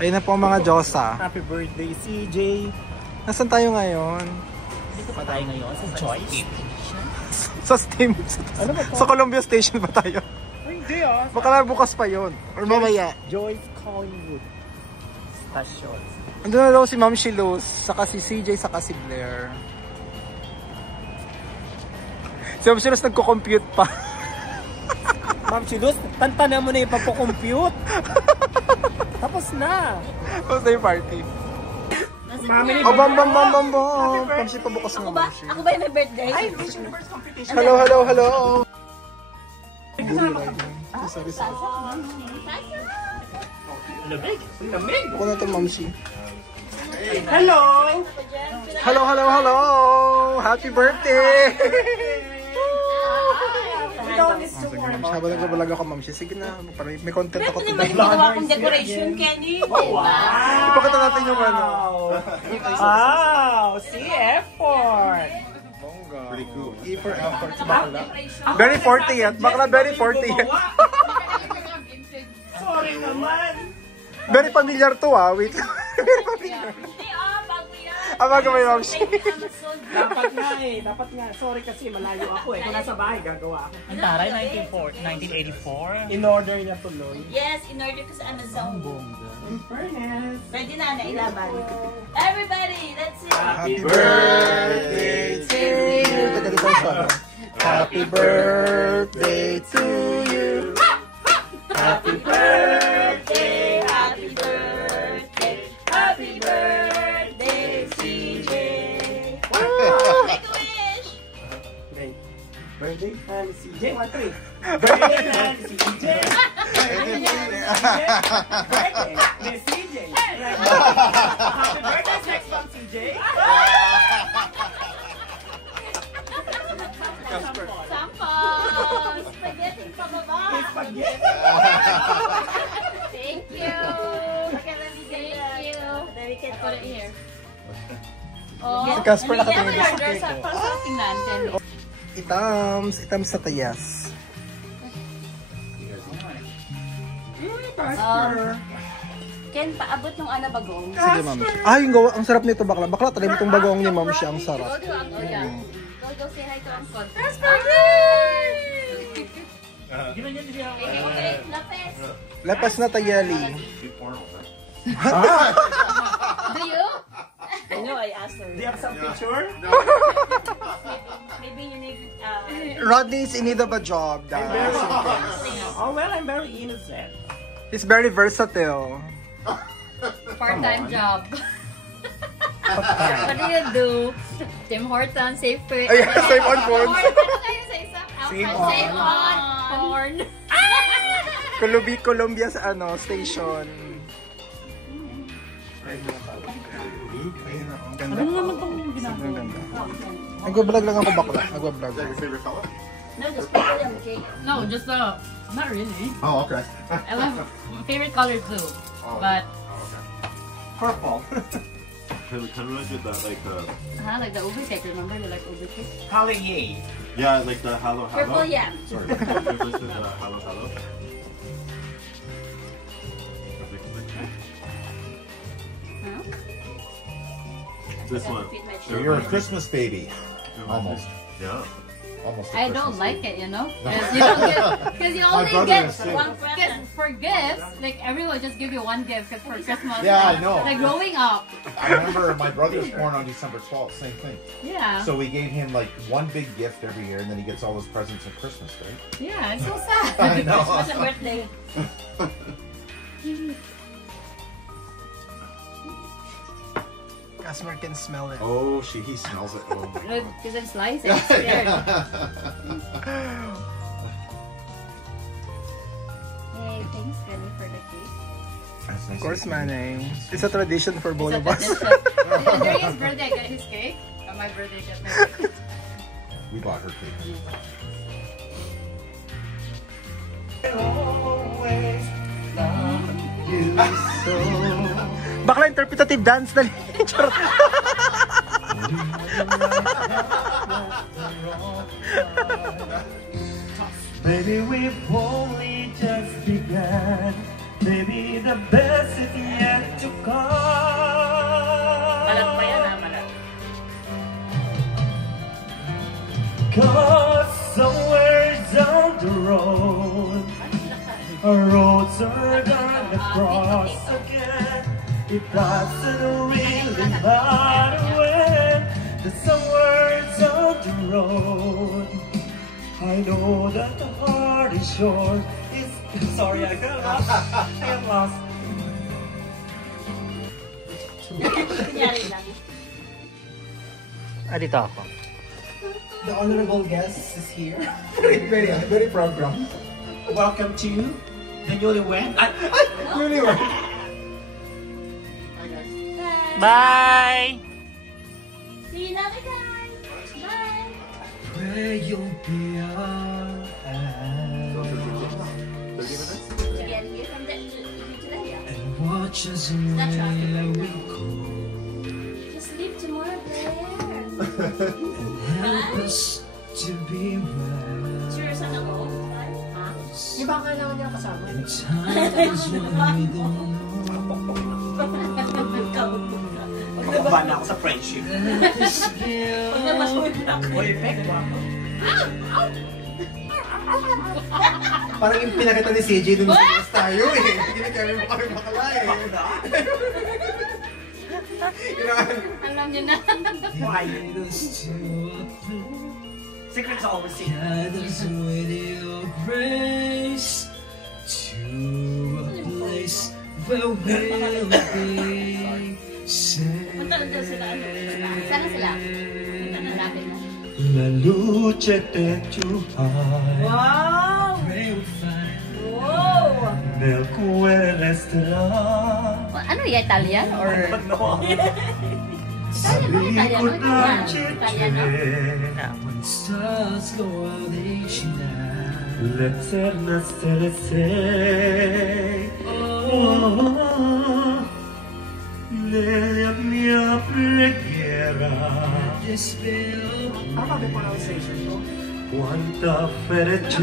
Ayun na po ang mga Diyosa. Happy birthday, CJ. Nasaan tayo ngayon? Dito pa tayo ngayon sa Joyce. Sa Steam. Ano ba to? Sa Columbia Station ba tayo? Ay, hindi ah. Baka na bukas pa yun. Or mamaya. Joyce Collingwood Station. Andun na daw si Ma'am Shiluz, saka si CJ, saka si Blair. Si Ma'am Shiluz nagko-compute pa. Ma'am Shiluz, tantanan mo na ipapocompute. Tapos na. Tapos na yung party. Mami ni Oh, bam, bam, bam, bam, bam. Pamsi pa bukas Ako nga, ba? Mamsi. Ako ba yung may birthday? Ay, this your first competition. Hello, hello, hello. Sorry, sorry. Lamig. Lamig. Ako na ito, Mamsi. Hello. Hello, hello, hello. Happy birthday. Habang nagbabalag ako, Mamsi. Sige na, may content ako Ano ba today. yung ginawa kong decoration, Kenny? Wow. Ipakita natin yung ano. Wow, see effort. Pretty cool. E for effort sa bakla. Very 40 bakla very 40 Sorry naman. Very familiar to wait lang. Very familiar. Hindi bago yan. Bago may Mamsi. Dapat nga. Sorry kasi malayo ako eh. Kung nasa bahay, gagawa ako. Ang taray, 1984. In order niya tuloy. Yes, in order ko sa Amazon. In fairness. Pwede na ilaban. Everybody, let's sing. Happy birthday to you. Happy birthday to you. Happy birthday, happy birthday, happy birthday, CJ. Make a wish. Birthday fan CJ. 1, 3. Birthday fan CJ. Birthday CJ. Happy birthday, sex bomb CJ. Sampos! Spaghetti pa baba! Spaghetti. Thank you! Thank you! Then we can put it here. Oh, Si Casper nakatingin ano sa yung order sa processing natin? Itams sa tayas. Ken, paabot ng ana bagong. Sige, Ma'am. Yung gawa, ang sarap nito bakla. Bakla, try mo itong bagong ni Ma'am siya, ang sarap. Go say hi to Uncle. Okay, lapes. Lapas na tayali. Do you? I know, I asked her. Do you have some picture? Maybe you need, Rodney's in need of a job. Oh well, I'm very innocent. He's very versatile. part-time job. What do you do? Tim Hortons, Safe Food. Ay, save on phone. Ano kayo sa isang? Save Save on. on. Porn. Columbia sa station. Ang ganda. Ano naman itong ginagawa? Ang ganda. Nagbablog lang ako bakla. Nagbablog. No, just put it on the cake. No, just not really. Oh, okay. I love my favorite color is blue, but Purple. Kind of reminds me of that, like the like the overcake. Remember, you like overcake? Collier. yeah, like the Hello Hello. Purple, yeah. Sorry, reminds me of the Hello Hello. This one. You're a Christmas baby. Almost. Yeah. Almost. I don't like it, you know, because you don't get, because you only brother get is sick. one present for gifts. Like everyone just give you one gift because for Christmas. Yeah, I like, know. Like growing up. I remember my brother was born on December 12th. Same thing. Yeah. So we gave him like one big gift every year, and then he gets all those presents at Christmas, right? Yeah, it's so sad. I know. What's a birthday? Customer can smell it. Oh, he smells it. Oh my God. Because I'm slicing. I'm scared. Hey, thanks, Kenny, for the cake. That's nice Of course, of you. Manny. It's a tradition for both of us. During his birthday, I got his cake. On my birthday, I got my cake. We bought her cake. Bakla interpretative dance na Charot. Baby, we've only just begun. Maybe the best is yet to come. Malat pa yan ha, malat. 'Cause somewhere down the road, our roads are gonna cross again. It doesn't really matter when. The somewhere down the road, I know that the heart is yours. Sorry, I got lost. I am lost. Dito ako. The honorable guest is here. very program. Welcome to the newlywed. Newlywed. Bye! See you another time. Bye. Pray you'll be alright. And watch as we go. Just leave tomorrow there. Help us to be right. Sure, saan ako? Di ba kailangan niya kasama? In times when we don't Magkakaba na ako sa friendship. Boy, effect mo ako. Parang yung pinakita ni CJ dun sa class tayo eh. Hindi na kami makala eh. Alam niyo na. Why? Secret sa overseas. guide us with your grace to a place where we'll be safe. Sana sila. Hanapin mo. La luce te tu hai. Wow! Pray we'll find Wow! nel cuore resterà. Ano yan? Italian? Or... Sa likod ng Italiano? when stars go out each night. L'eterna stella sei. Oh, nella mia preghiera. Tama ba yung pronunciation ko? Quanta frecce.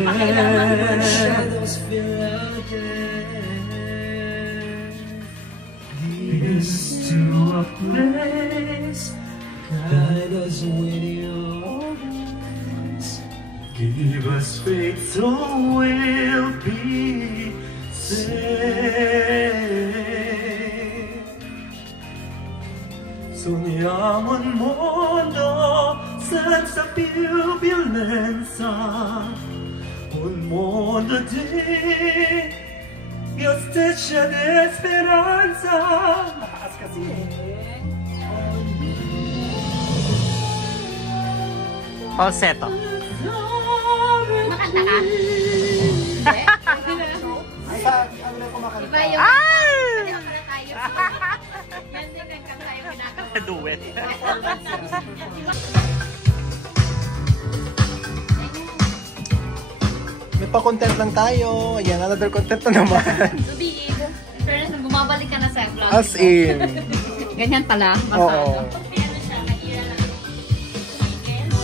Shadows fill out there. Lead us to a place. Guide us with your grace. Give us faith so we'll be safe. Sogniamo un mondo senza più violenza, un mondo di giustizia e speranza. Mataas kasi eh. Falsetto. Makanta ka? Ano na kumakanta? Iba yung... Kaya pala tayo. Yan din ang kanta yung pinagawa. Duet. May pa-content lang tayo. Ayan, another content na naman. Tubig. Fairness, nung bumabalik ka na sa vlog. As in. Ganyan pala. Oo.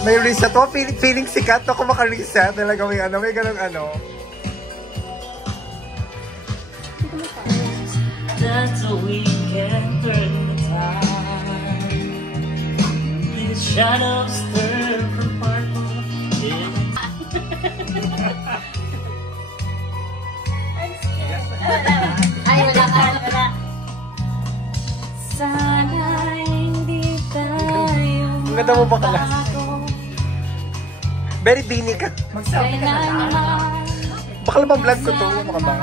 May reset to. Feeling sikat na kung maka-reset. Talaga may ano. May ganun ano. That's so we can turn the tide. These shadows turn from purple. Ay, wala ka. Wala. Sana hindi tayo Ang ganda mo bakla. Very beanie ka. Mag-selfie ka na lang. Bakla ba vlog ko to? Baka ba?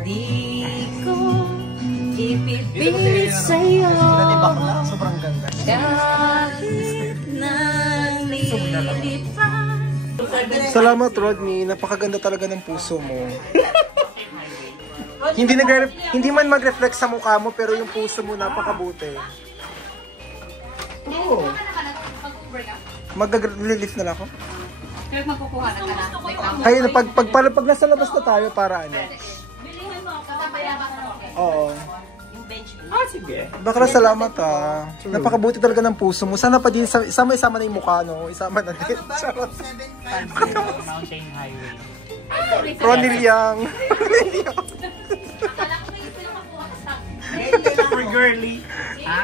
Di ko ipipilit sa'yo Sobrang ganda. kahit nalilipad. Salamat, Rodney. Napakaganda talaga ng puso mo. Hindi man mag-reflect sa mukha mo, pero yung puso mo napakabuti. Oo. Mag-Uber ka? Mag-relief na lang ako. Pero magkukuha na ka na. Like, tama. Kaya pag nasa labas na tayo para ano. Bilihan mo ako. Kasama yabang na ako. Oo. Yung Ah, sige. Bakla, salamat ah. Napakabuti talaga ng puso mo. Sana pa din, isama-isama na yung mukha, no? Isama na din. Mountain Highway. Ronil Yang. Super girly.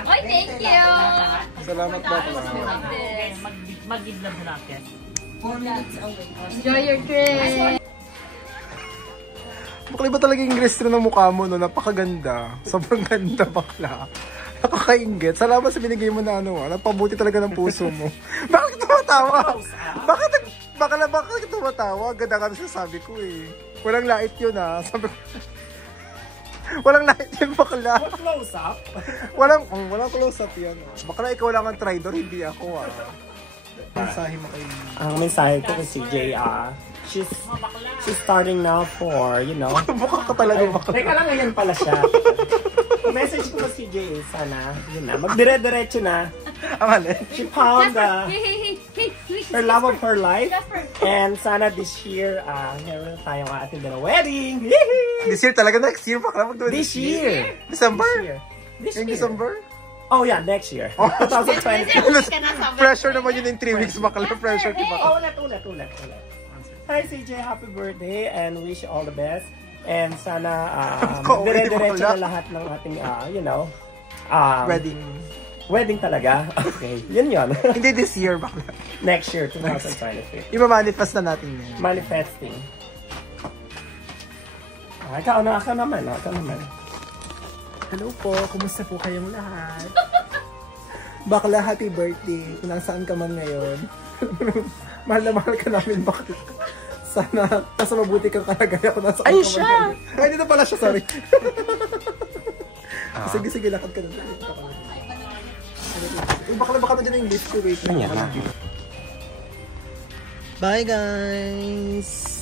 Oy, thank you! Salamat, Bakla. Mag-idlam sa natin. Enjoy your trip! Bakla, iba talaga yung restro ng mukha mo, no? Napakaganda. Sobrang ganda, Bakla. Nakakaingit. Salamat sa binigay mo na ano, napabuti talaga ng puso mo. Bakit tumatawa? Bakit tumatawa? Ganda ka na sabi ko eh. Walang lait yun ah. Sabi ko. Walang lait yun, Bakla. Close up. Walang close up yan. Bakla, ikaw lang ang tridor, hindi ako ah. Mensahe mo kayo. Ang mensahe ko kay CJ, she's starting now for, you know. Mukha ka talaga, Bakla. Teka lang, ngayon pala siya. Message ko si CJ, sana, yun na, magdire-diretso na. Ang alin? She found Hey, her love of her life. And sana this year, meron tayong ating na wedding. This year talaga, next year, Bakla. This year. December? This Yung year. December? Oh yeah, next year. 2020. Pressure naman yun in 3 weeks, Bakla. Pressure, di ba? Oh, ulit. Hi CJ, happy birthday and wish you all the best. And sana dire-diretso na lahat ng ating, you know, wedding talaga. Okay, yun. Hindi this year, Bakla. Next year, 2023. Ima-manifest na natin yun. Manifesting. Ikaw naman. Hello po, kumusta po kayong lahat? Bakla, happy birthday. Kung nasaan ka man ngayon. Mahal na mahal ka namin, Bakla. Sana, nasa mabuti kang kalagaya kung nasaan ka man ngayon. Ay, dito pala siya, sorry. Sige, lakad ka na. Bakla, baka na dyan yung lift ko. Wait lang. Bye, guys!